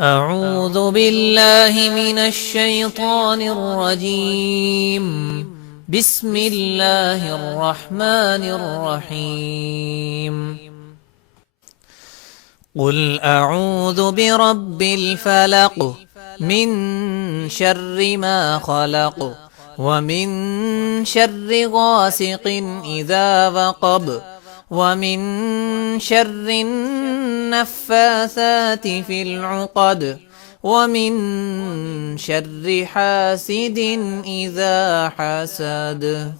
أعوذ بالله من الشيطان الرجيم. بسم الله الرحمن الرحيم. قل أعوذ برب الفلق من شر ما خلق ومن شر غاسق إذا وقب ومن شر النفاثات في العقد ومن شر حاسد إذا حسد.